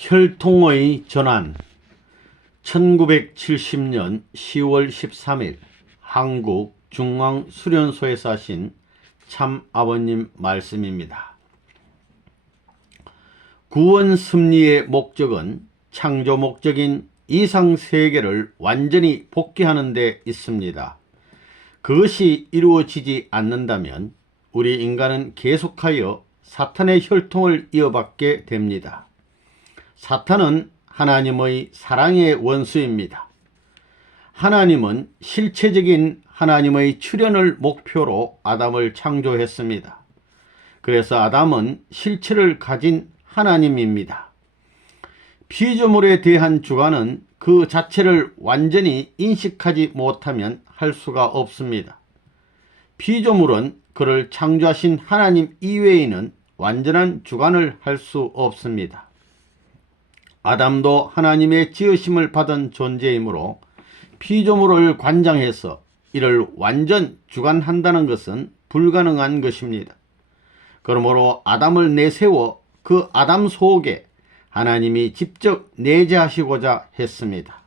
혈통의 전환. 1970년 10월 13일 한국 중앙수련소에서 하신 참 아버님 말씀입니다. 구원 섭리의 목적은 창조 목적인 이상세계를 완전히 복귀하는 데 있습니다. 그것이 이루어지지 않는다면 우리 인간은 계속하여 사탄의 혈통을 이어받게 됩니다. 사탄은 하나님의 사랑의 원수입니다. 하나님은 실체적인 하나님의 출현을 목표로 아담을 창조했습니다. 그래서 아담은 실체를 가진 하나님입니다. 피조물에 대한 주관은 그 자체를 완전히 인식하지 못하면 할 수가 없습니다. 피조물은 그를 창조하신 하나님 이외에는 완전한 주관을 할 수 없습니다. 아담도 하나님의 지으심을 받은 존재이므로 피조물을 관장해서 이를 완전 주관한다는 것은 불가능한 것입니다. 그러므로 아담을 내세워 그 아담 속에 하나님이 직접 내재하시고자 했습니다.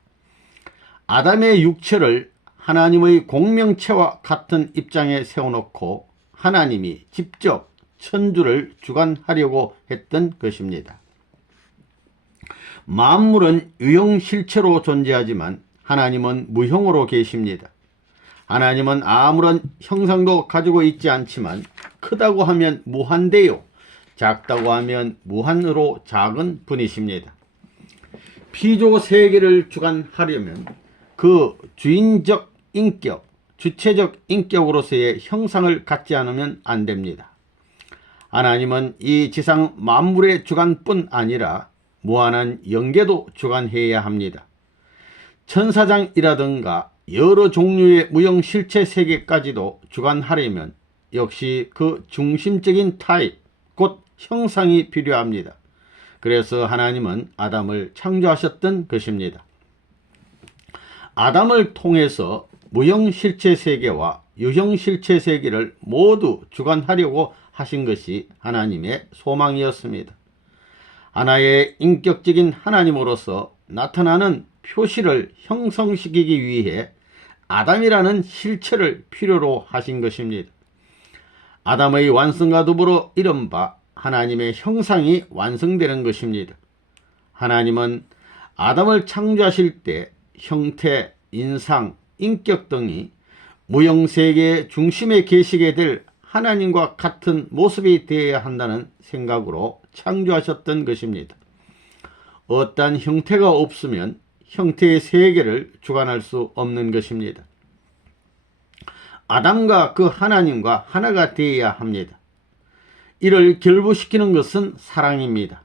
아담의 육체를 하나님의 공명체와 같은 입장에 세워놓고 하나님이 직접 천주를 주관하려고 했던 것입니다. 만물은 유형실체로 존재하지만 하나님은 무형으로 계십니다. 하나님은 아무런 형상도 가지고 있지 않지만 크다고 하면 무한대요, 작다고 하면 무한으로 작은 분이십니다. 피조 세계를 주관하려면 그 주인적 인격, 주체적 인격으로서의 형상을 갖지 않으면 안 됩니다. 하나님은 이 지상 만물의 주관뿐 아니라 무한한 영계도 주관해야 합니다. 천사장이라든가 여러 종류의 무형실체 세계까지도 주관하려면 역시 그 중심적인 타입, 곧 형상이 필요합니다. 그래서 하나님은 아담을 창조하셨던 것입니다. 아담을 통해서 무형실체 세계와 유형실체 세계를 모두 주관하려고 하신 것이 하나님의 소망이었습니다. 하나의 인격적인 하나님으로서 나타나는 표시를 형성시키기 위해 아담이라는 실체를 필요로 하신 것입니다. 아담의 완성과 더불어 이른바 하나님의 형상이 완성되는 것입니다. 하나님은 아담을 창조하실 때 형태, 인상, 인격 등이 무형세계의 중심에 계시게 될 하나님과 같은 모습이 되어야 한다는 생각으로 창조하셨던 것입니다. 어떠한 형태가 없으면 형태의 세계를 주관할 수 없는 것입니다. 아담과 그 하나님과 하나가 되어야 합니다. 이를 결부시키는 것은 사랑입니다.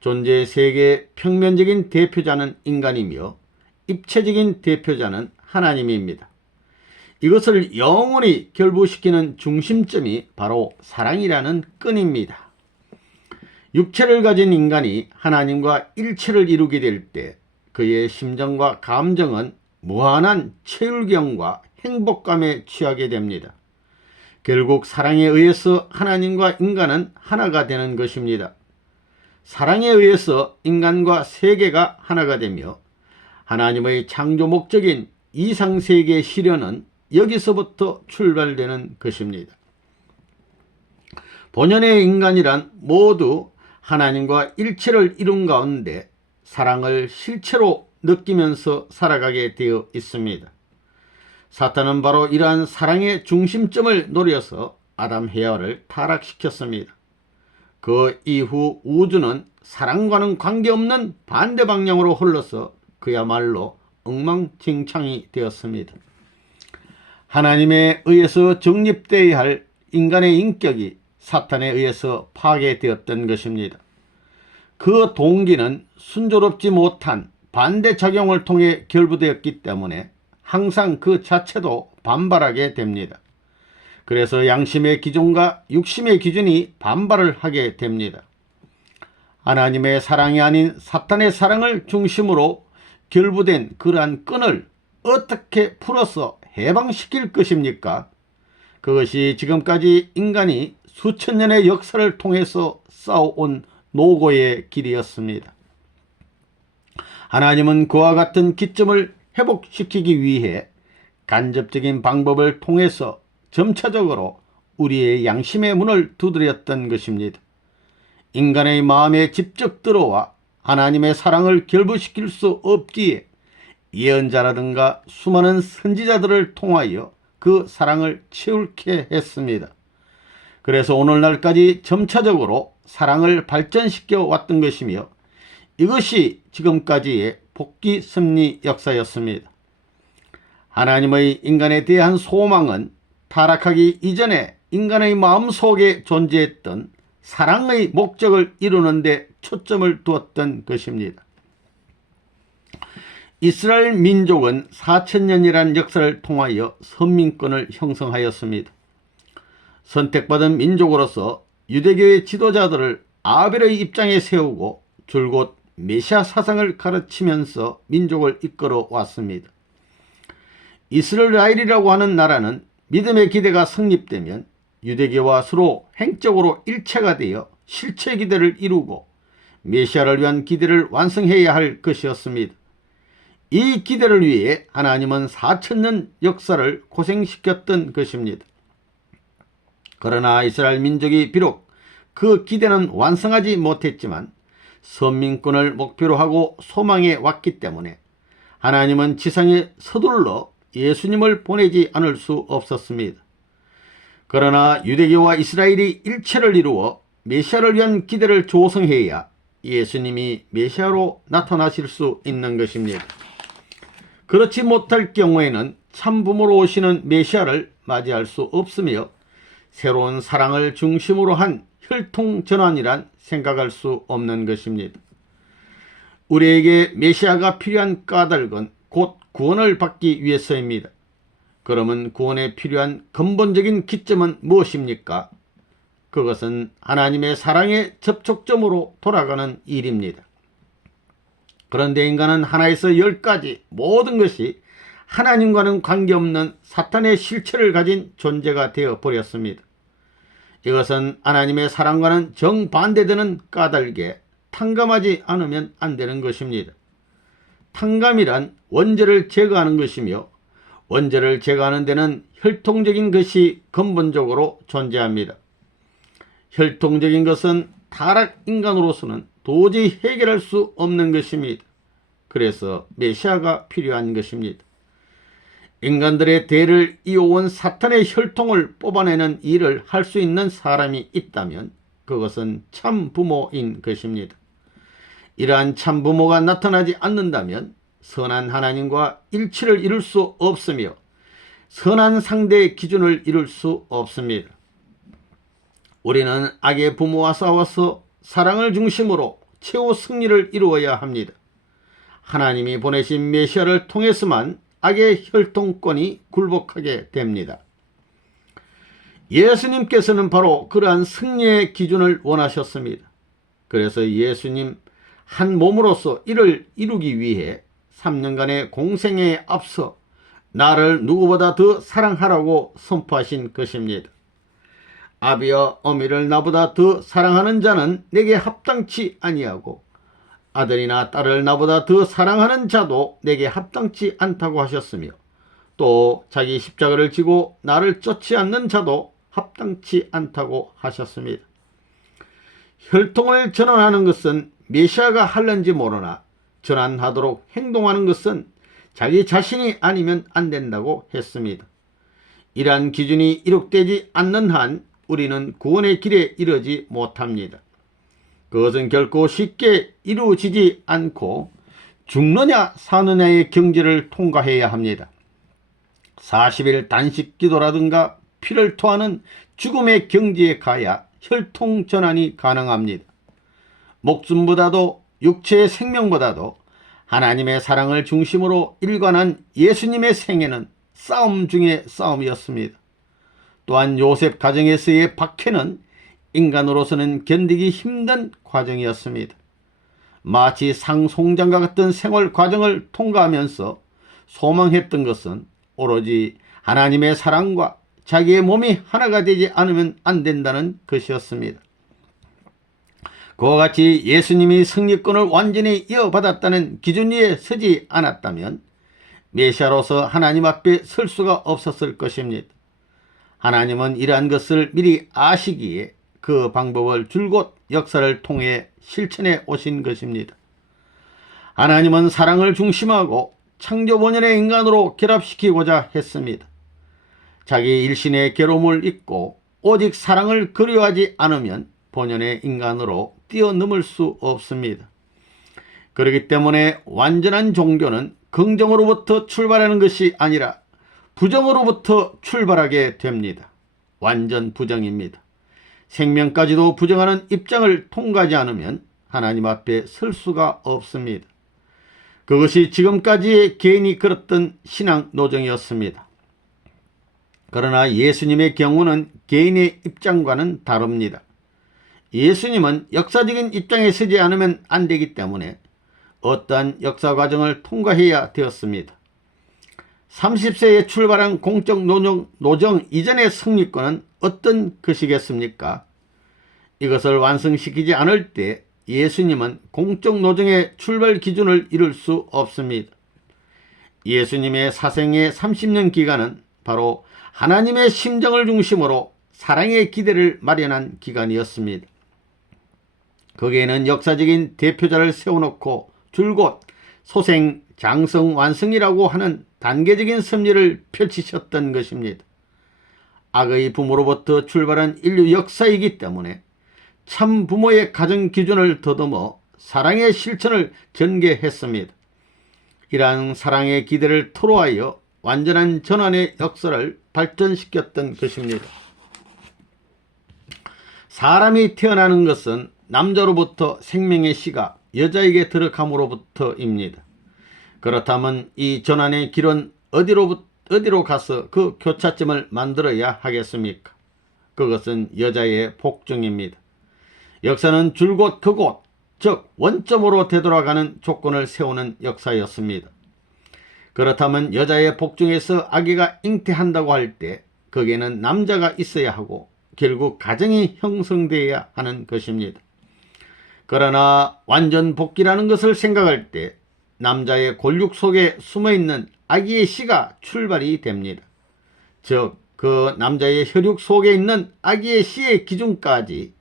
존재 세계의 평면적인 대표자는 인간이며 입체적인 대표자는 하나님입니다. 이것을 영원히 결부시키는 중심점이 바로 사랑이라는 끈입니다. 육체를 가진 인간이 하나님과 일체를 이루게 될 때 그의 심정과 감정은 무한한 체휼경과 행복감에 취하게 됩니다. 결국 사랑에 의해서 하나님과 인간은 하나가 되는 것입니다. 사랑에 의해서 인간과 세계가 하나가 되며 하나님의 창조 목적인 이상세계의 실현은 여기서부터 출발되는 것입니다. 본연의 인간이란 모두 하나님과 일체를 이룬 가운데 사랑을 실체로 느끼면서 살아가게 되어 있습니다. 사탄은 바로 이러한 사랑의 중심점을 노려서 아담 헤아를 타락시켰습니다. 그 이후 우주는 사랑과는 관계없는 반대 방향으로 흘러서 그야말로 엉망진창이 되었습니다. 하나님에 의해서 정립되어야 할 인간의 인격이 사탄에 의해서 파괴되었던 것입니다. 그 동기는 순조롭지 못한 반대작용을 통해 결부되었기 때문에 항상 그 자체도 반발하게 됩니다. 그래서 양심의 기준과 육심의 기준이 반발을 하게 됩니다. 하나님의 사랑이 아닌 사탄의 사랑을 중심으로 결부된 그러한 끈을 어떻게 풀어서 해방시킬 것입니까? 그것이 지금까지 인간이 수천 년의 역사를 통해서 쌓아온 노고의 길이었습니다. 하나님은 그와 같은 기점을 회복시키기 위해 간접적인 방법을 통해서 점차적으로 우리의 양심의 문을 두드렸던 것입니다. 인간의 마음에 직접 들어와 하나님의 사랑을 결부시킬 수 없기에 예언자라든가 수많은 선지자들을 통하여 그 사랑을 채울게 했습니다. 그래서 오늘날까지 점차적으로 사랑을 발전시켜 왔던 것이며 이것이 지금까지의 복귀 섭리 역사였습니다. 하나님의 인간에 대한 소망은 타락하기 이전에 인간의 마음속에 존재했던 사랑의 목적을 이루는 데 초점을 두었던 것입니다. 이스라엘 민족은 4000년이라는 역사를 통하여 선민권을 형성하였습니다. 선택받은 민족으로서 유대교의 지도자들을 아벨의 입장에 세우고 줄곧 메시아 사상을 가르치면서 민족을 이끌어 왔습니다. 이스라엘이라고 하는 나라는 믿음의 기대가 성립되면 유대교와 서로 행적으로 일체가 되어 실체 기대를 이루고 메시아를 위한 기대를 완성해야 할 것이었습니다. 이 기대를 위해 하나님은 4000년 역사를 고생시켰던 것입니다. 그러나 이스라엘 민족이 비록 그 기대는 완성하지 못했지만 선민권을 목표로 하고 소망해 왔기 때문에 하나님은 지상에 서둘러 예수님을 보내지 않을 수 없었습니다. 그러나 유대교와 이스라엘이 일체를 이루어 메시아를 위한 기대를 조성해야 예수님이 메시아로 나타나실 수 있는 것입니다. 그렇지 못할 경우에는 참부모로 오시는 메시아를 맞이할 수 없으며 새로운 사랑을 중심으로 한 혈통전환이란 생각할 수 없는 것입니다. 우리에게 메시아가 필요한 까닭은 곧 구원을 받기 위해서입니다. 그러면 구원에 필요한 근본적인 기점은 무엇입니까? 그것은 하나님의 사랑의 접촉점으로 돌아가는 일입니다. 그런데 인간은 하나에서 10가지 모든 것이 하나님과는 관계없는 사탄의 실체를 가진 존재가 되어버렸습니다. 이것은 하나님의 사랑과는 정반대되는 까닭에 탕감하지 않으면 안 되는 것입니다. 탕감이란 원죄를 제거하는 것이며 원죄를 제거하는 데는 혈통적인 것이 근본적으로 존재합니다. 혈통적인 것은 타락 인간으로서는 도저히 해결할 수 없는 것입니다. 그래서 메시아가 필요한 것입니다. 인간들의 대를 이어온 사탄의 혈통을 뽑아내는 일을 할 수 있는 사람이 있다면 그것은 참 부모인 것입니다. 이러한 참 부모가 나타나지 않는다면 선한 하나님과 일치를 이룰 수 없으며 선한 상대의 기준을 이룰 수 없습니다. 우리는 악의 부모와 싸워서 사랑을 중심으로 최후 승리를 이루어야 합니다. 하나님이 보내신 메시아를 통해서만 악의 혈통권이 굴복하게 됩니다. 예수님께서는 바로 그러한 승리의 기준을 원하셨습니다. 그래서 예수님 한 몸으로서 이를 이루기 위해 3년간의 공생에 앞서 나를 누구보다 더 사랑하라고 선포하신 것입니다. 아비와 어미를 나보다 더 사랑하는 자는 내게 합당치 아니하고 아들이나 딸을 나보다 더 사랑하는 자도 내게 합당치 않다고 하셨으며 또 자기 십자가를 지고 나를 쫓지 않는 자도 합당치 않다고 하셨습니다. 혈통을 전환하는 것은 메시아가 할는지 모르나 전환하도록 행동하는 것은 자기 자신이 아니면 안 된다고 했습니다. 이러한 기준이 이룩되지 않는 한 우리는 구원의 길에 이르지 못합니다. 그것은 결코 쉽게 이루어지지 않고 죽느냐 사느냐의 경지를 통과해야 합니다. 40일 단식 기도라든가 피를 토하는 죽음의 경지에 가야 혈통 전환이 가능합니다. 목숨보다도 육체의 생명보다도 하나님의 사랑을 중심으로 일관한 예수님의 생애는 싸움 중의 싸움이었습니다. 또한 요셉 가정에서의 박해는 인간으로서는 견디기 힘든 과정이었습니다. 마치 상송장과 같은 생활 과정을 통과하면서 소망했던 것은 오로지 하나님의 사랑과 자기의 몸이 하나가 되지 않으면 안 된다는 것이었습니다. 그와 같이 예수님이 승리권을 완전히 이어받았다는 기준 위에 서지 않았다면 메시아로서 하나님 앞에 설 수가 없었을 것입니다. 하나님은 이러한 것을 미리 아시기에 그 방법을 줄곧 역사를 통해 실천해 오신 것입니다. 하나님은 사랑을 중심하고 창조 본연의 인간으로 결합시키고자 했습니다. 자기 일신의 괴로움을 잊고 오직 사랑을 그리워하지 않으면 본연의 인간으로 뛰어넘을 수 없습니다. 그렇기 때문에 완전한 종교는 긍정으로부터 출발하는 것이 아니라 부정으로부터 출발하게 됩니다. 완전 부정입니다. 생명까지도 부정하는 입장을 통과하지 않으면 하나님 앞에 설 수가 없습니다. 그것이 지금까지의 개인이 걸었던 신앙 노정이었습니다. 그러나 예수님의 경우는 개인의 입장과는 다릅니다. 예수님은 역사적인 입장에 서지 않으면 안 되기 때문에 어떠한 역사 과정을 통과해야 되었습니다. 30세에 출발한 공적 노정 이전의 승리권은 어떤 것이겠습니까? 이것을 완성시키지 않을 때 예수님은 공적 노정의 출발 기준을 이룰 수 없습니다. 예수님의 사생의 30년 기간은 바로 하나님의 심정을 중심으로 사랑의 기대를 마련한 기간이었습니다. 거기에는 역사적인 대표자를 세워놓고 줄곧 소생, 장성, 완성이라고 하는 단계적인 섭리를 펼치셨던 것입니다. 악의 부모로부터 출발한 인류 역사이기 때문에 참 부모의 가정 기준을 더듬어 사랑의 실천을 전개했습니다. 이러한 사랑의 기대를 토로하여 완전한 전환의 역사를 발전시켰던 것입니다. 사람이 태어나는 것은 남자로부터 생명의 씨가 여자에게 들어감으로부터입니다. 그렇다면 이 전환의 길은 어디로 가서 그 교차점을 만들어야 하겠습니까? 그것은 여자의 복종입니다. 역사는 줄곧 그곳, 즉 원점으로 되돌아가는 조건을 세우는 역사였습니다. 그렇다면 여자의 복종에서 아기가 잉태한다고 할 때 거기에는 남자가 있어야 하고 결국 가정이 형성되어야 하는 것입니다. 그러나 완전 복귀라는 것을 생각할 때 남자의 골육 속에 숨어있는 아기의 씨가 출발이 됩니다. 즉, 그 남자의 혈육 속에 있는 아기의 씨의 기준까지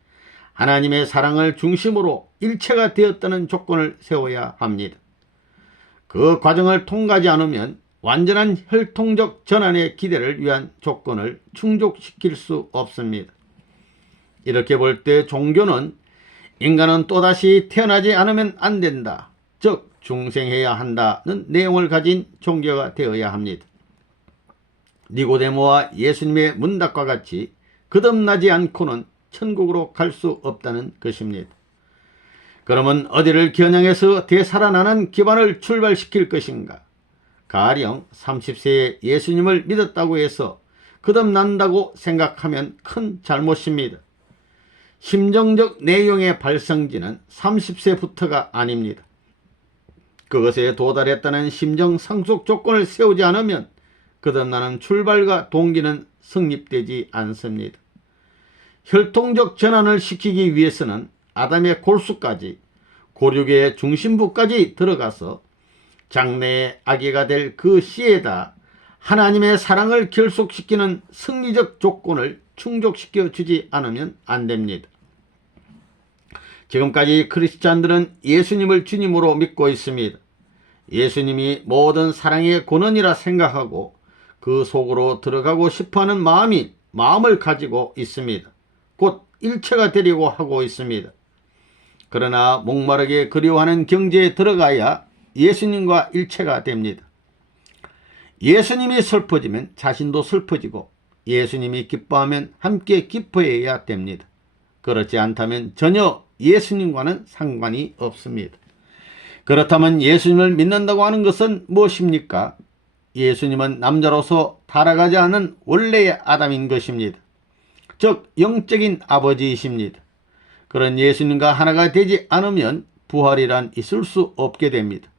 하나님의 사랑을 중심으로 일체가 되었다는 조건을 세워야 합니다. 그 과정을 통과하지 않으면 완전한 혈통적 전환의 기대를 위한 조건을 충족시킬 수 없습니다. 이렇게 볼 때 종교는 인간은 또다시 태어나지 않으면 안 된다, 즉 중생해야 한다는 내용을 가진 종교가 되어야 합니다. 니고데모와 예수님의 문답과 같이 거듭나지 않고는 천국으로 갈 수 없다는 것입니다. 그러면 어디를 겨냥해서 되살아나는 기반을 출발시킬 것인가? 가령 30세에 예수님을 믿었다고 해서 거듭난다고 생각하면 큰 잘못입니다. 심정적 내용의 발성지는 30세부터가 아닙니다. 그것에 도달했다는 심정 상속 조건을 세우지 않으면 거듭나는 출발과 동기는 성립되지 않습니다. 혈통적 전환을 시키기 위해서는 아담의 골수까지 고륙의 중심부까지 들어가서 장래의 아기가 될 그 씨에다 하나님의 사랑을 결속시키는 승리적 조건을 충족시켜 주지 않으면 안 됩니다. 지금까지 크리스찬들은 예수님을 주님으로 믿고 있습니다. 예수님이 모든 사랑의 근원이라 생각하고 그 속으로 들어가고 싶어하는 마음을 가지고 있습니다. 곧 일체가 되려고 하고 있습니다. 그러나 목마르게 그리워하는 경지에 들어가야 예수님과 일체가 됩니다. 예수님이 슬퍼지면 자신도 슬퍼지고 예수님이 기뻐하면 함께 기뻐해야 됩니다. 그렇지 않다면 전혀 예수님과는 상관이 없습니다. 그렇다면 예수님을 믿는다고 하는 것은 무엇입니까? 예수님은 남자로서 타락하지 않은 원래의 아담인 것입니다. 즉 영적인 아버지이십니다. 그런 예수님과 하나가 되지 않으면 부활이란 있을 수 없게 됩니다.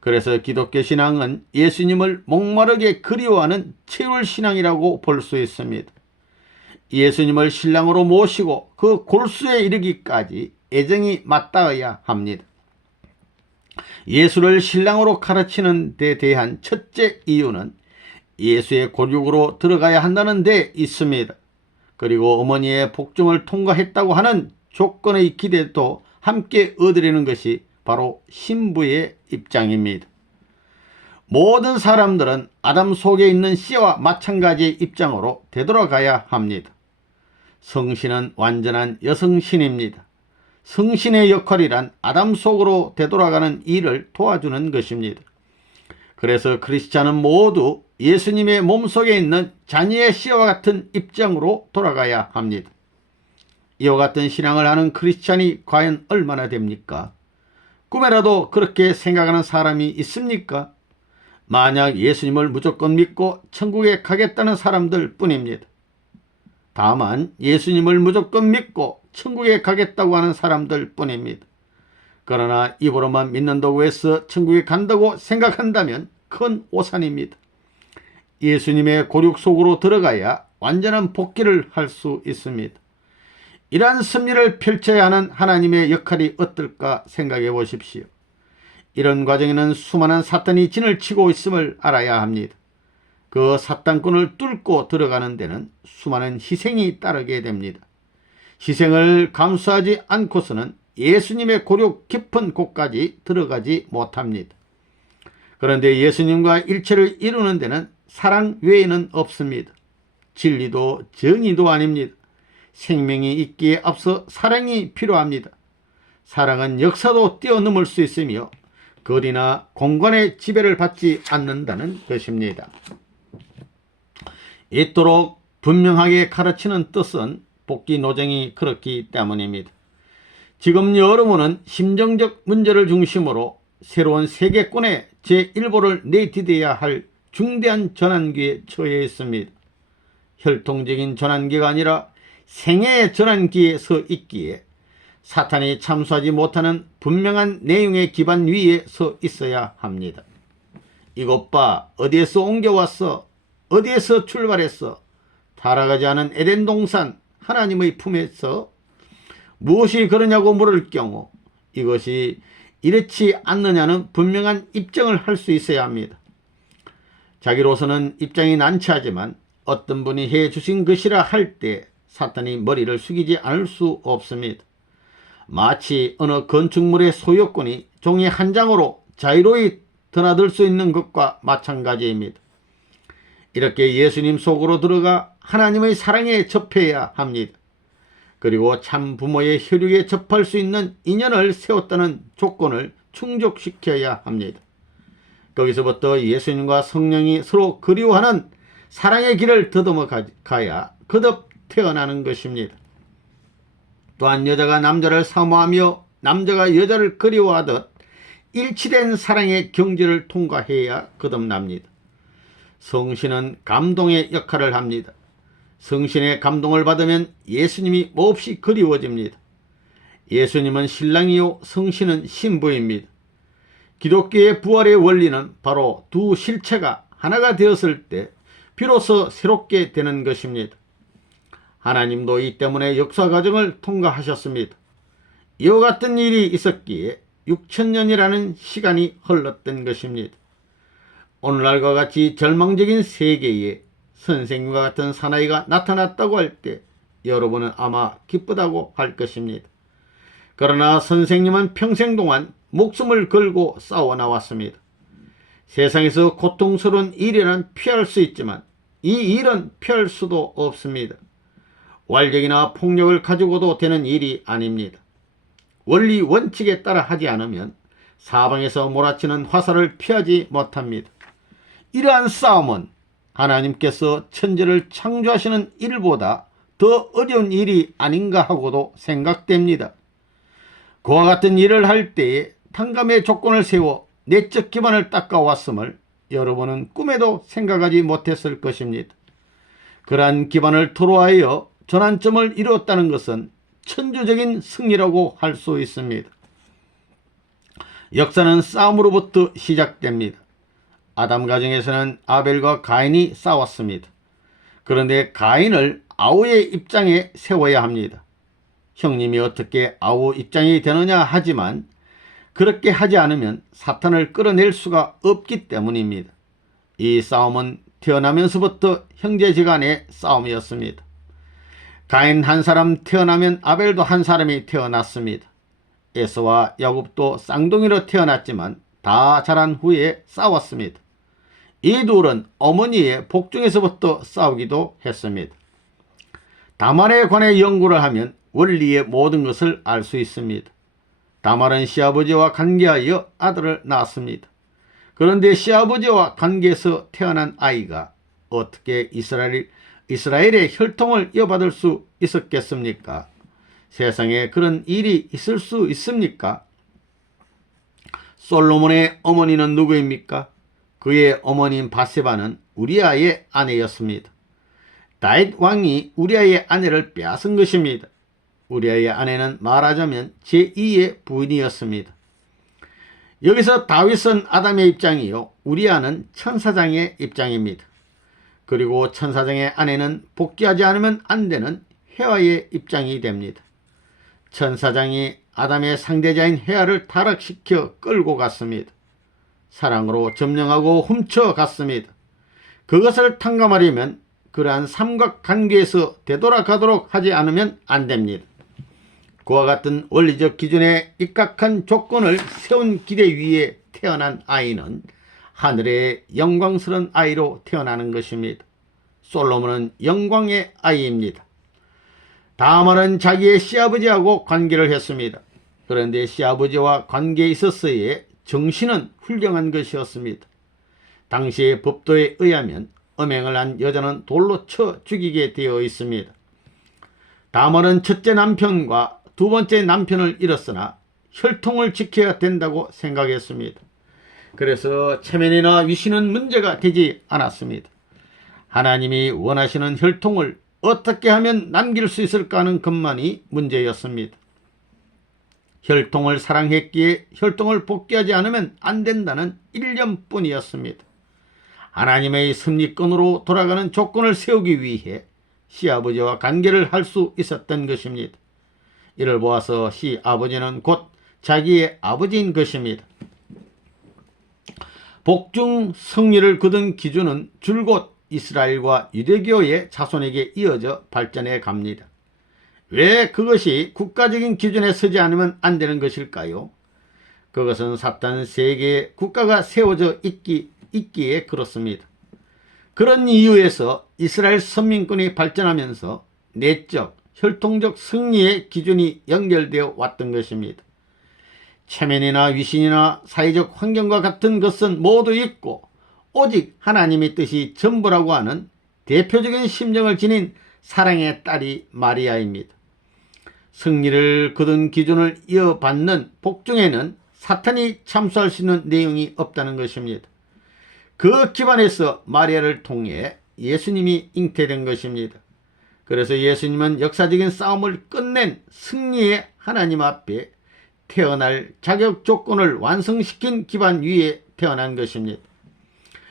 그래서 기독교 신앙은 예수님을 목마르게 그리워하는 채울 신앙이라고 볼 수 있습니다. 예수님을 신랑으로 모시고 그 골수에 이르기까지 애정이 맞닿아야 합니다. 예수를 신랑으로 가르치는 데 대한 첫째 이유는 예수의 고육으로 들어가야 한다는 데 있습니다. 그리고 어머니의 복종을 통과했다고 하는 조건의 기대도 함께 얻으려는 것이 바로 신부의 입장입니다. 모든 사람들은 아담 속에 있는 씨와 마찬가지의 입장으로 되돌아가야 합니다. 성신은 완전한 여성신입니다. 성신의 역할이란 아담 속으로 되돌아가는 일을 도와주는 것입니다. 그래서 크리스찬은 모두 예수님의 몸속에 있는 자녀의 씨와 같은 입장으로 돌아가야 합니다. 이와 같은 신앙을 하는 크리스찬이 과연 얼마나 됩니까? 꿈에라도 그렇게 생각하는 사람이 있습니까? 만약 예수님을 무조건 믿고 천국에 가겠다는 사람들 뿐입니다. 다만 예수님을 무조건 믿고 천국에 가겠다고 하는 사람들 뿐입니다. 그러나 입으로만 믿는다고 해서 천국에 간다고 생각한다면 큰 오산입니다. 예수님의 고육 속으로 들어가야 완전한 복귀를 할 수 있습니다. 이러한 섭리를 펼쳐야 하는 하나님의 역할이 어떨까 생각해 보십시오. 이런 과정에는 수많은 사탄이 진을 치고 있음을 알아야 합니다. 그 사탄꾼을 뚫고 들어가는 데는 수많은 희생이 따르게 됩니다. 희생을 감수하지 않고서는 예수님의 고육 깊은 곳까지 들어가지 못합니다. 그런데 예수님과 일체를 이루는 데는 사랑 외에는 없습니다. 진리도 정의도 아닙니다. 생명이 있기에 앞서 사랑이 필요합니다. 사랑은 역사도 뛰어넘을 수 있으며 거리나 공간의 지배를 받지 않는다는 것입니다. 이토록 분명하게 가르치는 뜻은 복귀 노정이 그렇기 때문입니다. 지금 여러분은 심정적 문제를 중심으로 새로운 세계권의 제1보를 내디뎌야 할 중대한 전환기에 처해 있습니다. 혈통적인 전환기가 아니라 생애의 전환기에 서 있기에 사탄이 참수하지 못하는 분명한 내용의 기반 위에 서 있어야 합니다. 이것 봐, 어디에서 옮겨왔어? 어디에서 출발했어? 타락하지 않은 에덴 동산 하나님의 품에서 무엇이 그러냐고 물을 경우 이것이 이렇지 않느냐는 분명한 입증을 할 수 있어야 합니다. 자기로서는 입장이 난처하지만 어떤 분이 해주신 것이라 할 때 사탄이 머리를 숙이지 않을 수 없습니다. 마치 어느 건축물의 소유권이 종이 한 장으로 자유로이 드나들 수 있는 것과 마찬가지입니다. 이렇게 예수님 속으로 들어가 하나님의 사랑에 접해야 합니다. 그리고 참 부모의 혈육에 접할 수 있는 인연을 세웠다는 조건을 충족시켜야 합니다. 거기서부터 예수님과 성령이 서로 그리워하는 사랑의 길을 더듬어 가야 거듭 태어나는 것입니다. 또한 여자가 남자를 사모하며 남자가 여자를 그리워하듯 일치된 사랑의 경지를 통과해야 거듭납니다. 성신은 감동의 역할을 합니다. 성신의 감동을 받으면 예수님이 몹시 그리워집니다. 예수님은 신랑이요 성신은 신부입니다. 기독교의 부활의 원리는 바로 두 실체가 하나가 되었을 때 비로소 새롭게 되는 것입니다. 하나님도 이 때문에 역사 과정을 통과하셨습니다. 이와 같은 일이 있었기에 6천년이라는 시간이 흘렀던 것입니다. 오늘날과 같이 절망적인 세계에 선생님과 같은 사나이가 나타났다고 할 때 여러분은 아마 기쁘다고 할 것입니다. 그러나 선생님은 평생 동안 목숨을 걸고 싸워 나왔습니다. 세상에서 고통스러운 일이란 피할 수 있지만 이 일은 피할 수도 없습니다. 완력이나 폭력을 가지고도 되는 일이 아닙니다. 원리 원칙에 따라 하지 않으면 사방에서 몰아치는 화살을 피하지 못합니다. 이러한 싸움은 하나님께서 천지를 창조하시는 일보다 더 어려운 일이 아닌가 하고도 생각됩니다. 그와 같은 일을 할 때에 탕감의 조건을 세워 내적 기반을 닦아왔음을 여러분은 꿈에도 생각하지 못했을 것입니다. 그러한 기반을 토로하여 전환점을 이루었다는 것은 천주적인 승리라고 할 수 있습니다. 역사는 싸움으로부터 시작됩니다. 아담 가정에서는 아벨과 가인이 싸웠습니다. 그런데 가인을 아우의 입장에 세워야 합니다. 형님이 어떻게 아우 입장이 되느냐 하지만 그렇게 하지 않으면 사탄을 끌어낼 수가 없기 때문입니다. 이 싸움은 태어나면서부터 형제지간의 싸움이었습니다. 가인 한 사람 태어나면 아벨도 한 사람이 태어났습니다. 에서와 야곱도 쌍둥이로 태어났지만 다 자란 후에 싸웠습니다. 이 둘은 어머니의 복중에서부터 싸우기도 했습니다. 다말에 관해 연구를 하면 원리의 모든 것을 알 수 있습니다. 다말은 시아버지와 관계하여 아들을 낳았습니다. 그런데 시아버지와 관계에서 태어난 아이가 어떻게 이스라엘의 혈통을 이어받을 수 있었겠습니까? 세상에 그런 일이 있을 수 있습니까? 솔로몬의 어머니는 누구입니까? 그의 어머니인 바세바는 우리아의 아내였습니다. 다윗 왕이 우리아의 아내를 빼앗은 것입니다. 우리아의 아내는 말하자면 제2의 부인이었습니다. 여기서 다윗은 아담의 입장이요, 우리아는 천사장의 입장입니다. 그리고 천사장의 아내는 복귀하지 않으면 안 되는 헤아의 입장이 됩니다. 천사장이 아담의 상대자인 헤아를 타락시켜 끌고 갔습니다. 사랑으로 점령하고 훔쳐갔습니다. 그것을 탕감하려면 그러한 삼각관계에서 되돌아가도록 하지 않으면 안 됩니다. 그와 같은 원리적 기준에 입각한 조건을 세운 기대 위에 태어난 아이는 하늘의 영광스러운 아이로 태어나는 것입니다. 솔로몬은 영광의 아이입니다. 다말은 자기의 시아버지하고 관계를 했습니다. 그런데 시아버지와 관계에 있어서의 정신은 훌륭한 것이었습니다. 당시의 법도에 의하면 음행을 한 여자는 돌로 쳐 죽이게 되어 있습니다. 다말은 첫째 남편과 두 번째 남편을 잃었으나 혈통을 지켜야 된다고 생각했습니다. 그래서 체면이나 위신은 문제가 되지 않았습니다. 하나님이 원하시는 혈통을 어떻게 하면 남길 수 있을까 하는 것만이 문제였습니다. 혈통을 사랑했기에 혈통을 복귀하지 않으면 안 된다는 일념뿐이었습니다. 하나님의 섭리권으로 돌아가는 조건을 세우기 위해 시아버지와 관계를 할 수 있었던 것입니다. 이를 보아서 시아버지는 곧 자기의 아버지인 것입니다. 복중 승리를 거둔 기준은 줄곧 이스라엘과 유대교의 자손에게 이어져 발전해 갑니다. 왜 그것이 국가적인 기준에 서지 않으면 안 되는 것일까요? 그것은 사탄 세계의 국가가 세워져 있기에 그렇습니다. 그런 이유에서 이스라엘 선민권이 발전하면서 내적, 혈통적 승리의 기준이 연결되어 왔던 것입니다. 체면이나 위신이나 사회적 환경과 같은 것은 모두 있고 오직 하나님의 뜻이 전부라고 하는 대표적인 심정을 지닌 사랑의 딸이 마리아입니다. 승리를 거둔 기준을 이어받는 복중에는 사탄이 참수할 수 있는 내용이 없다는 것입니다. 그 기반에서 마리아를 통해 예수님이 잉태된 것입니다. 그래서 예수님은 역사적인 싸움을 끝낸 승리의 하나님 앞에 태어날 자격 조건을 완성시킨 기반 위에 태어난 것입니다.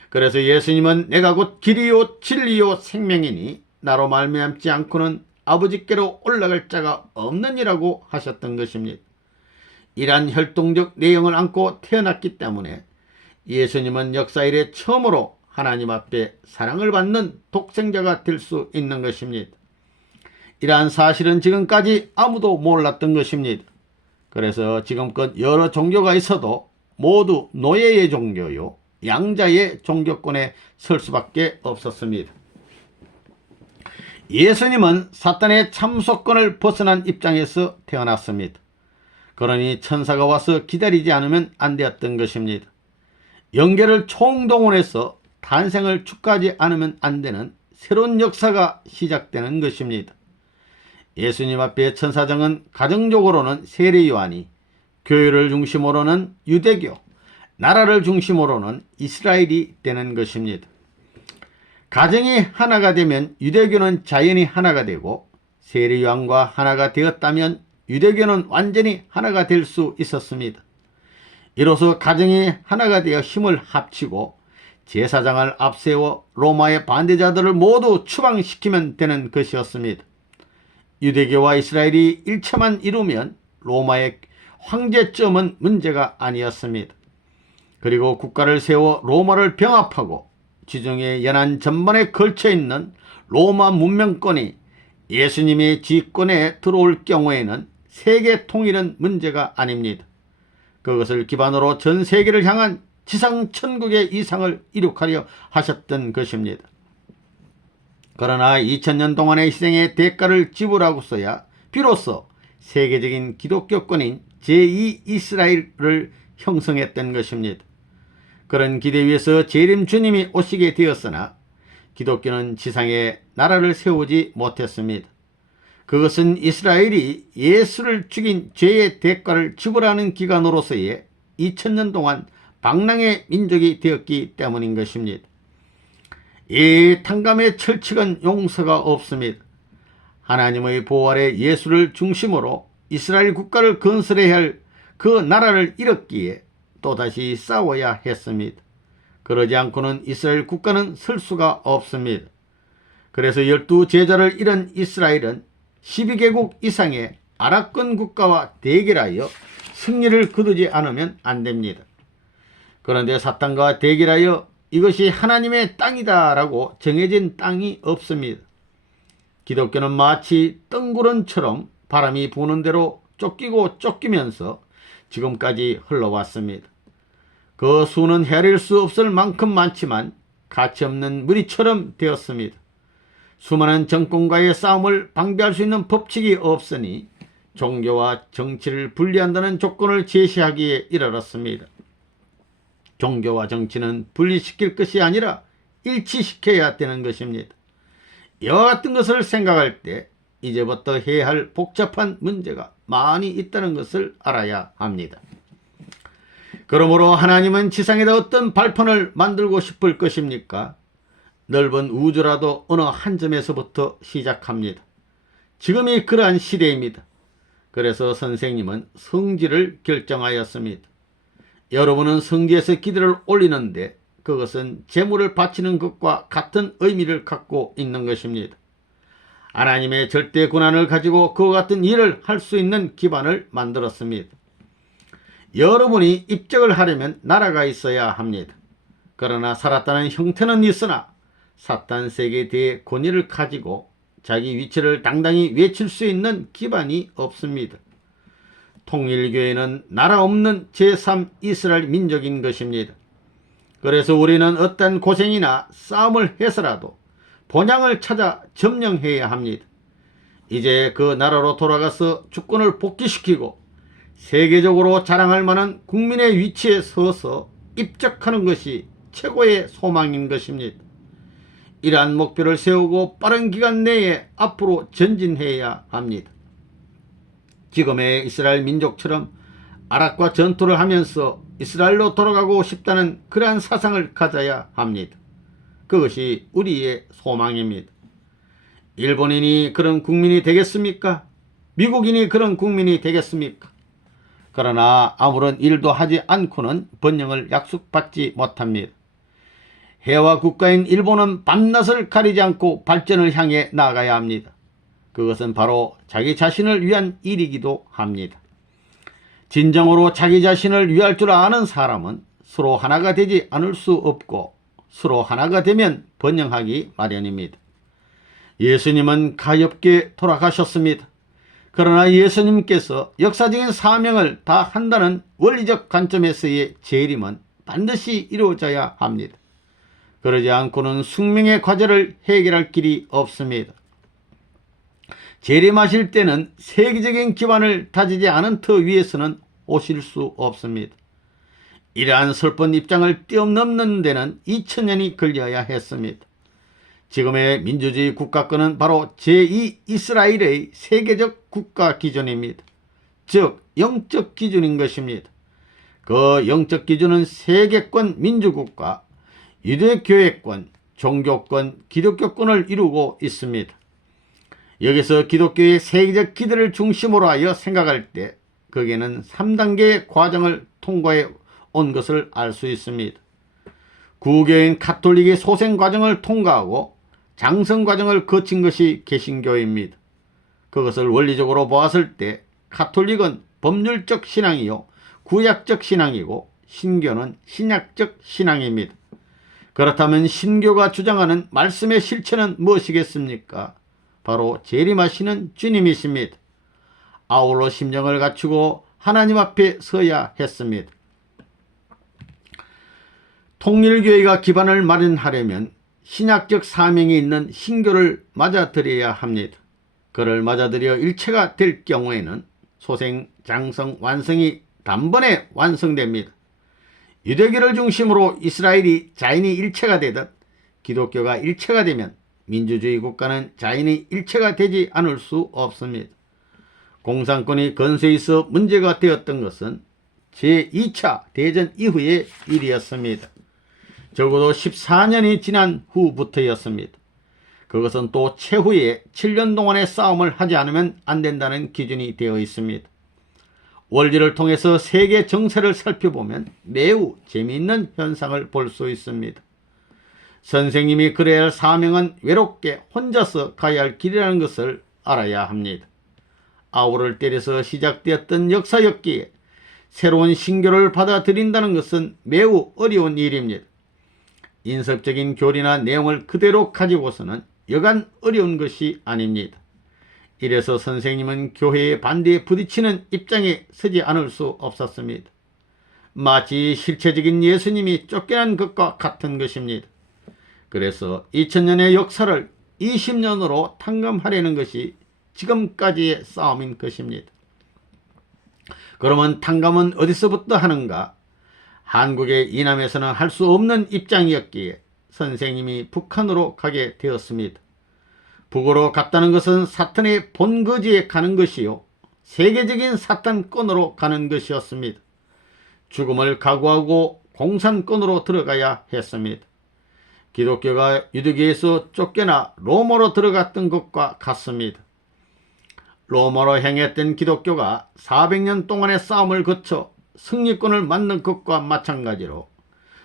그래서 예수님은 내가 곧 길이요 진리요 생명이니 나로 말미암지 않고는 아버지께로 올라갈 자가 없느니라고 하셨던 것입니다. 이러한 혈통적 내용을 안고 태어났기 때문에 예수님은 역사 이래 처음으로 하나님 앞에 사랑을 받는 독생자가 될 수 있는 것입니다. 이러한 사실은 지금까지 아무도 몰랐던 것입니다. 그래서 지금껏 여러 종교가 있어도 모두 노예의 종교요, 양자의 종교권에 설 수밖에 없었습니다. 예수님은 사탄의 참소권을 벗어난 입장에서 태어났습니다. 그러니 천사가 와서 기다리지 않으면 안 되었던 것입니다. 영계를 총동원해서 탄생을 축하하지 않으면 안 되는 새로운 역사가 시작되는 것입니다. 예수님 앞에 천사장은 가정적으로는 세례요한이, 교회를 중심으로는 유대교, 나라를 중심으로는 이스라엘이 되는 것입니다. 가정이 하나가 되면 유대교는 자연히 하나가 되고 세례요한과 하나가 되었다면 유대교는 완전히 하나가 될 수 있었습니다. 이로써 가정이 하나가 되어 힘을 합치고 제사장을 앞세워 로마의 반대자들을 모두 추방시키면 되는 것이었습니다. 유대교와 이스라엘이 일체만 이루면 로마의 황제점은 문제가 아니었습니다. 그리고 국가를 세워 로마를 병합하고 지중해 연안 전반에 걸쳐있는 로마 문명권이 예수님의 지권에 들어올 경우에는 세계 통일은 문제가 아닙니다. 그것을 기반으로 전 세계를 향한 지상 천국의 이상을 이룩하려 하셨던 것입니다. 그러나 2000년 동안의 희생의 대가를 지불하고서야 비로소 세계적인 기독교권인 제2 이스라엘을 형성했던 것입니다. 그런 기대 위에서 재림 주님이 오시게 되었으나 기독교는 지상에 나라를 세우지 못했습니다. 그것은 이스라엘이 예수를 죽인 죄의 대가를 지불하는 기간으로서의 2000년 동안 방랑의 민족이 되었기 때문인 것입니다. 이 탕감의 철칙은 용서가 없습니다. 하나님의 보호 아래 예수를 중심으로 이스라엘 국가를 건설해야 할 그 나라를 잃었기에 또다시 싸워야 했습니다. 그러지 않고는 이스라엘 국가는 설 수가 없습니다. 그래서 12제자를 잃은 이스라엘은 12개국 이상의 아랍권 국가와 대결하여 승리를 거두지 않으면 안 됩니다. 그런데 사탄과 대결하여 이것이 하나님의 땅이다 라고 정해진 땅이 없습니다. 기독교는 마치 덩구름처럼 바람이 부는 대로 쫓기고 쫓기면서 지금까지 흘러왔습니다. 그 수는 헤아릴 수 없을 만큼 많지만 가치없는 무리처럼 되었습니다. 수많은 정권과의 싸움을 방비할 수 있는 법칙이 없으니 종교와 정치를 분리한다는 조건을 제시하기에 이르렀습니다. 종교와 정치는 분리시킬 것이 아니라 일치시켜야 되는 것입니다. 이와 같은 것을 생각할 때 이제부터 해야 할 복잡한 문제가 많이 있다는 것을 알아야 합니다. 그러므로 하나님은 지상에다 어떤 발판을 만들고 싶을 것입니까? 넓은 우주라도 어느 한 점에서부터 시작합니다. 지금이 그러한 시대입니다. 그래서 선생님은 성지를 결정하였습니다. 여러분은 성지에서 기도를 올리는데 그것은 제물을 바치는 것과 같은 의미를 갖고 있는 것입니다. 하나님의 절대 권한을 가지고 그와 같은 일을 할 수 있는 기반을 만들었습니다. 여러분이 입적을 하려면 나라가 있어야 합니다. 그러나 살았다는 형태는 있으나 사탄 세계에 대해 권위를 가지고 자기 위치를 당당히 외칠 수 있는 기반이 없습니다. 통일교회는 나라 없는 제3 이스라엘 민족인 것입니다. 그래서 우리는 어떤 고생이나 싸움을 해서라도 본향을 찾아 점령해야 합니다. 이제 그 나라로 돌아가서 주권을 복귀시키고 세계적으로 자랑할 만한 국민의 위치에 서서 입적하는 것이 최고의 소망인 것입니다. 이러한 목표를 세우고 빠른 기간 내에 앞으로 전진해야 합니다. 지금의 이스라엘 민족처럼 아랍과 전투를 하면서 이스라엘로 돌아가고 싶다는 그러한 사상을 가져야 합니다. 그것이 우리의 소망입니다. 일본인이 그런 국민이 되겠습니까? 미국인이 그런 국민이 되겠습니까? 그러나 아무런 일도 하지 않고는 번영을 약속받지 못합니다. 해와 국가인 일본은 밤낮을 가리지 않고 발전을 향해 나아가야 합니다. 그것은 바로 자기 자신을 위한 일이기도 합니다. 진정으로 자기 자신을 위할 줄 아는 사람은 서로 하나가 되지 않을 수 없고 서로 하나가 되면 번영하기 마련입니다. 예수님은 가엾게 돌아가셨습니다. 그러나 예수님께서 역사적인 사명을 다 한다는 원리적 관점에서의 재림은 반드시 이루어져야 합니다. 그러지 않고는 숙명의 과제를 해결할 길이 없습니다. 재림하실 때는 세계적인 기반을 다지지 않은 터 위에서는 오실 수 없습니다. 이러한 슬픈 입장을 뛰어넘는 데는 2000년이 걸려야 했습니다. 지금의 민주주의 국가권은 바로 제2 이스라엘의 세계적 국가 기준입니다. 즉 영적 기준인 것입니다. 그 영적 기준은 세계권 민주국가, 유대교회권, 종교권, 기독교권을 이루고 있습니다. 여기서 기독교의 세계적 기대를 중심으로 하여 생각할 때 거기에는 3단계의 과정을 통과해 온 것을 알 수 있습니다. 구교인 가톨릭의 소생 과정을 통과하고 장성 과정을 거친 것이 개신교입니다. 그것을 원리적으로 보았을 때 가톨릭은 법률적 신앙이요 구약적 신앙이고 신교는 신약적 신앙입니다. 그렇다면 신교가 주장하는 말씀의 실체는 무엇이겠습니까? 바로 재림하시는 주님이십니다. 아울러 심정을 갖추고 하나님 앞에 서야 했습니다. 통일교회가 기반을 마련하려면 신약적 사명이 있는 신교를 맞아들여야 합니다. 그를 맞아들여 일체가 될 경우에는 소생, 장성, 완성이 단번에 완성됩니다. 유대교를 중심으로 이스라엘이 자인이 일체가 되듯 기독교가 일체가 되면 민주주의 국가는 자인이 일체가 되지 않을 수 없습니다. 공산권이 건세에 있어 문제가 되었던 것은 제2차 대전 이후의 일이었습니다. 적어도 14년이 지난 후부터였습니다. 그것은 또 최후의 7년 동안의 싸움을 하지 않으면 안 된다는 기준이 되어 있습니다. 원리를 통해서 세계 정세를 살펴보면 매우 재미있는 현상을 볼 수 있습니다. 선생님이 그래야 할 사명은 외롭게 혼자서 가야 할 길이라는 것을 알아야 합니다. 아우를 때려서 시작되었던 역사였기에 새로운 신교를 받아들인다는 것은 매우 어려운 일입니다. 인섭적인 교리나 내용을 그대로 가지고서는 여간 어려운 것이 아닙니다. 이래서 선생님은 교회의 반대에 부딪히는 입장에 서지 않을 수 없었습니다. 마치 실체적인 예수님이 쫓겨난 것과 같은 것입니다. 그래서 2000년의 역사를 20년으로 탕감하려는 것이 지금까지의 싸움인 것입니다. 그러면 탕감은 어디서부터 하는가? 한국의 이남에서는 할 수 없는 입장이었기에 선생님이 북한으로 가게 되었습니다. 북으로 갔다는 것은 사탄의 본거지에 가는 것이요 세계적인 사탄권으로 가는 것이었습니다. 죽음을 각오하고 공산권으로 들어가야 했습니다. 기독교가 유대교에서 쫓겨나 로마로 들어갔던 것과 같습니다. 로마로 행했던 기독교가 400년 동안의 싸움을 거쳐 승리권을 만든 것과 마찬가지로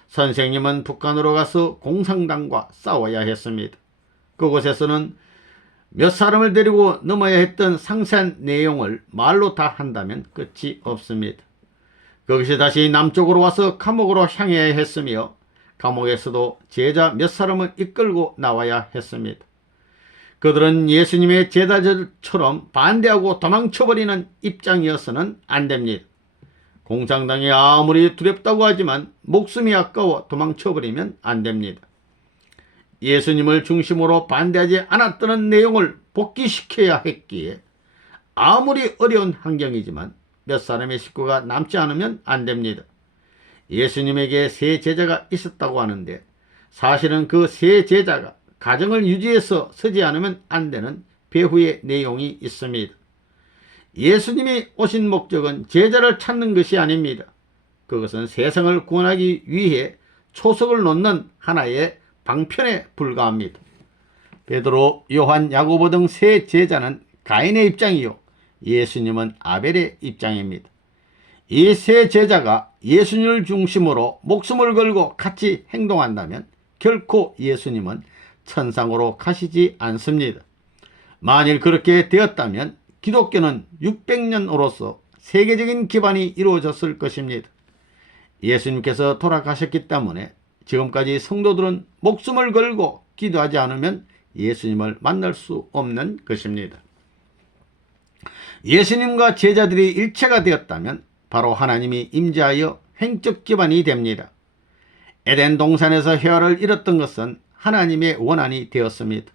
선생님은 북한으로 가서 공산당과 싸워야 했습니다. 그곳에서는 몇 사람을 데리고 넘어야 했던 상세한 내용을 말로 다 한다면 끝이 없습니다. 그것이 다시 남쪽으로 와서 감옥으로 향해야 했으며 감옥에서도 제자 몇 사람을 이끌고 나와야 했습니다. 그들은 예수님의 제자들처럼 반대하고 도망쳐버리는 입장이어서는 안 됩니다. 공산당이 아무리 두렵다고 하지만 목숨이 아까워 도망쳐버리면 안 됩니다. 예수님을 중심으로 반대하지 않았다는 내용을 복귀시켜야 했기에 아무리 어려운 환경이지만 몇 사람의 식구가 남지 않으면 안 됩니다. 예수님에게 세 제자가 있었다고 하는데 사실은 그 세 제자가 가정을 유지해서 서지 않으면 안 되는 배후의 내용이 있습니다. 예수님이 오신 목적은 제자를 찾는 것이 아닙니다. 그것은 세상을 구원하기 위해 초석을 놓는 하나의 방편에 불과합니다. 베드로, 요한, 야고보 등 세 제자는 가인의 입장이요 예수님은 아벨의 입장입니다. 이 세 제자가 예수님을 중심으로 목숨을 걸고 같이 행동한다면 결코 예수님은 천상으로 가시지 않습니다. 만일 그렇게 되었다면 기독교는 600년으로서 세계적인 기반이 이루어졌을 것입니다. 예수님께서 돌아가셨기 때문에 지금까지 성도들은 목숨을 걸고 기도하지 않으면 예수님을 만날 수 없는 것입니다. 예수님과 제자들이 일체가 되었다면 바로 하나님이 임재하여 횡적 기반이 됩니다. 에덴 동산에서 헤아를 잃었던 것은 하나님의 원한이 되었습니다.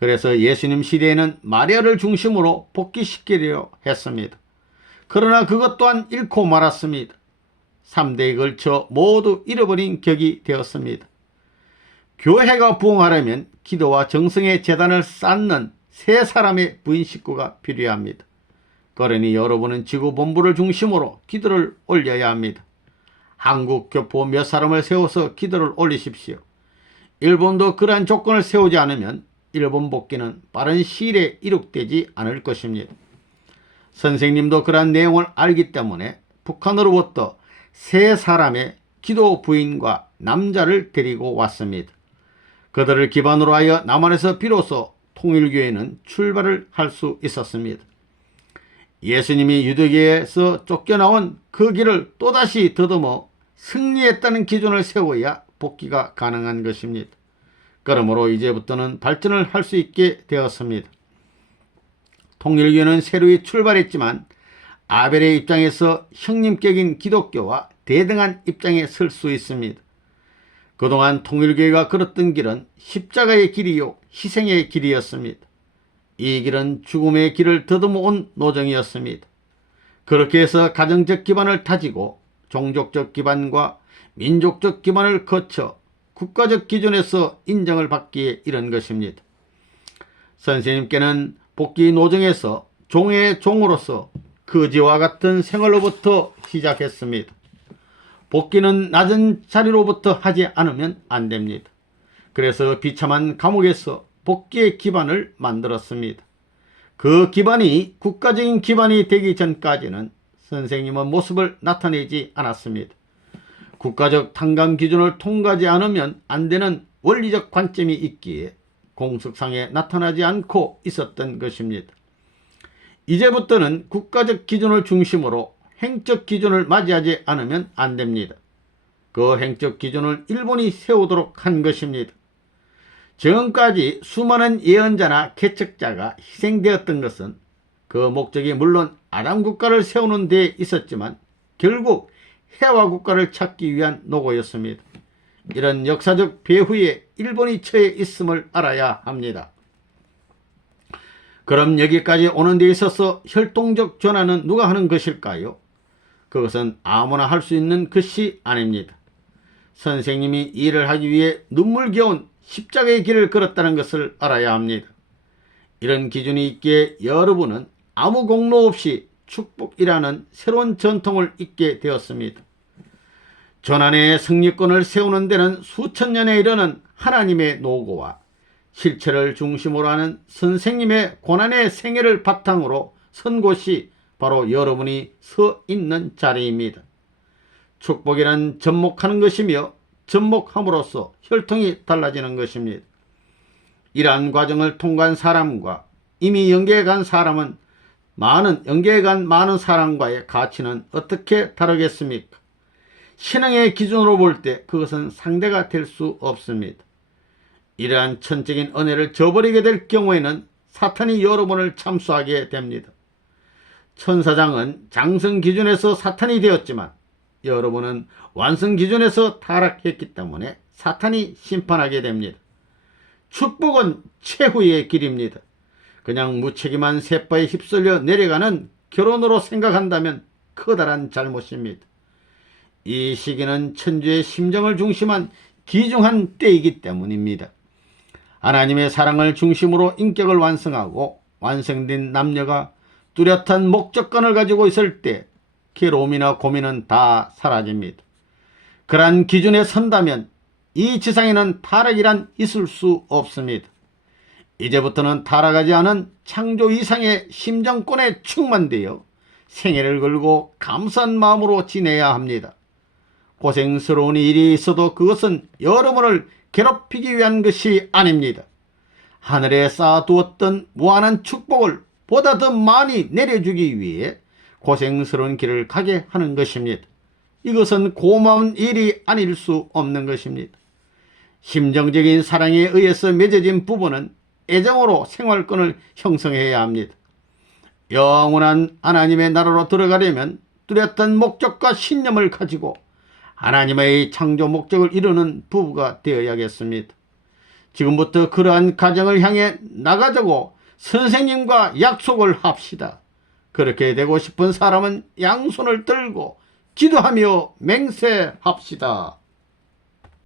그래서 예수님 시대에는 마리아를 중심으로 복귀시키려 했습니다. 그러나 그것 또한 잃고 말았습니다. 3대에 걸쳐 모두 잃어버린 격이 되었습니다. 교회가 부흥하려면 기도와 정성의 재단을 쌓는 세 사람의 부인 식구가 필요합니다. 그러니 여러분은 지구 본부를 중심으로 기도를 올려야 합니다. 한국 교포 몇 사람을 세워서 기도를 올리십시오. 일본도 그러한 조건을 세우지 않으면 일본 복귀는 빠른 시일에 이룩되지 않을 것입니다. 선생님도 그러한 내용을 알기 때문에 북한으로부터 세 사람의 기도 부인과 남자를 데리고 왔습니다. 그들을 기반으로 하여 남한에서 비로소 통일교회는 출발을 할 수 있었습니다. 예수님이 유대교에서 쫓겨나온 그 길을 또다시 더듬어 승리했다는 기준을 세워야 복귀가 가능한 것입니다. 그러므로 이제부터는 발전을 할 수 있게 되었습니다. 통일교는 새로이 출발했지만 아벨의 입장에서 형님격인 기독교와 대등한 입장에 설 수 있습니다. 그동안 통일교회가 걸었던 길은 십자가의 길이요 희생의 길이었습니다. 이 길은 죽음의 길을 더듬어 온 노정이었습니다. 그렇게 해서 가정적 기반을 다지고 종족적 기반과 민족적 기반을 거쳐 국가적 기준에서 인정을 받기에 이른 것입니다. 선생님께는 복귀 노정에서 종의 종으로서 거지와 같은 생활로부터 시작했습니다. 복귀는 낮은 자리로부터 하지 않으면 안 됩니다. 그래서 비참한 감옥에서 복귀의 기반을 만들었습니다. 그 기반이 국가적인 기반이 되기 전까지는 선생님은 모습을 나타내지 않았습니다. 국가적 탕감 기준을 통과하지 않으면 안 되는 원리적 관점이 있기에 공석상에 나타나지 않고 있었던 것입니다. 이제부터는 국가적 기준을 중심으로 행적 기준을 맞이하지 않으면 안 됩니다. 그 행적 기준을 일본이 세우도록 한 것입니다. 지금까지 수많은 예언자나 개척자가 희생되었던 것은 그 목적이 물론 아담 국가를 세우는 데 있었지만 결국 해와 국가를 찾기 위한 노고였습니다. 이런 역사적 배후에 일본이 처해 있음을 알아야 합니다. 그럼 여기까지 오는 데 있어서 혈통적 전환은 누가 하는 것일까요? 그것은 아무나 할 수 있는 것이 아닙니다. 선생님이 이 일을 하기 위해 눈물겨운 십자가의 길을 걸었다는 것을 알아야 합니다. 이런 기준이 있기에 여러분은 아무 공로 없이 축복이라는 새로운 전통을 잇게 되었습니다. 전환의 승리권을 세우는 데는 수천 년에 이르는 하나님의 노고와 실체를 중심으로 하는 선생님의 고난의 생애를 바탕으로 선 곳이 바로 여러분이 서 있는 자리입니다. 축복이란 접목하는 것이며 접목함으로써 혈통이 달라지는 것입니다. 이러한 과정을 통과한 사람과 이미 연계해 간 사람은 연계해 간 많은 사람과의 가치는 어떻게 다르겠습니까? 신앙의 기준으로 볼 때 그것은 상대가 될 수 없습니다. 이러한 천적인 은혜를 저버리게 될 경우에는 사탄이 여러분을 참수하게 됩니다. 천사장은 장성 기준에서 사탄이 되었지만 여러분은 완성 기준에서 타락했기 때문에 사탄이 심판하게 됩니다. 축복은 최후의 길입니다. 그냥 무책임한 세파에 휩쓸려 내려가는 결혼으로 생각한다면 커다란 잘못입니다. 이 시기는 천주의 심정을 중심한 귀중한 때이기 때문입니다. 하나님의 사랑을 중심으로 인격을 완성하고 완성된 남녀가 뚜렷한 목적관을 가지고 있을 때 괴로움이나 고민은 다 사라집니다. 그러한 기준에 선다면 이 지상에는 타락이란 있을 수 없습니다. 이제부터는 타락하지 않은 창조 이상의 심정권에 충만되어 생애를 걸고 감사한 마음으로 지내야 합니다. 고생스러운 일이 있어도 그것은 여러분을 괴롭히기 위한 것이 아닙니다. 하늘에 쌓아두었던 무한한 축복을 보다 더 많이 내려주기 위해 고생스러운 길을 가게 하는 것입니다. 이것은 고마운 일이 아닐 수 없는 것입니다. 심정적인 사랑에 의해서 맺어진 부부는 애정으로 생활권을 형성해야 합니다. 영원한 하나님의 나라로 들어가려면 뚜렷한 목적과 신념을 가지고 하나님의 창조 목적을 이루는 부부가 되어야겠습니다. 지금부터 그러한 가정을 향해 나가자고 선생님과 약속을 합시다. 그렇게 되고 싶은 사람은 양손을 들고 기도하며 맹세합시다.